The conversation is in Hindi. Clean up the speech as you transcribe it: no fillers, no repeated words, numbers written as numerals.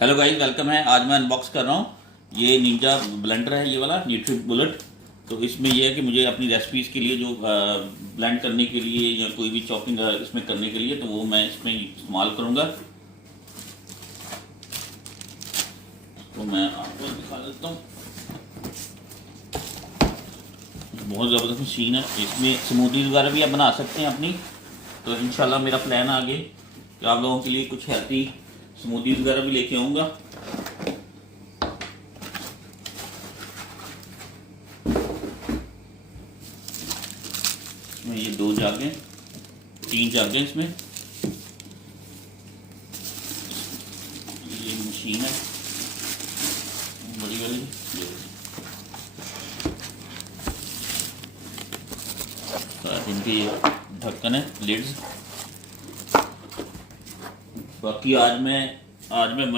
हेलो गाइस, वेलकम है। आज मैं अनबॉक्स कर रहा हूँ ये निंजा ब्लेंडर है, ये वाला न्यूट्री बुलेट। तो इसमें ये है कि मुझे अपनी रेसिपीज़ के लिए जो ब्लेंड करने के लिए या कोई भी चॉपिंग इसमें करने के लिए, तो वो मैं इसमें इस्तेमाल करूँगा। तो मैं आपको दिखा देता हूँ। बहुत ज़बरदस्त मशीन है, इसमें स्मूदीज वगैरह भी आप बना सकते हैं अपनी। तो इंशाल्लाह मेरा प्लान आगे कि आप लोगों के लिए कुछ हेल्थी स्मूदीज वगैरह भी लेके आऊँगा। इसमें ये 2 जागे 3 जागे इसमें। ये मशीन है बड़ी वाली, इनकी ढक्कन है, लिड्स। बाकी आज मैं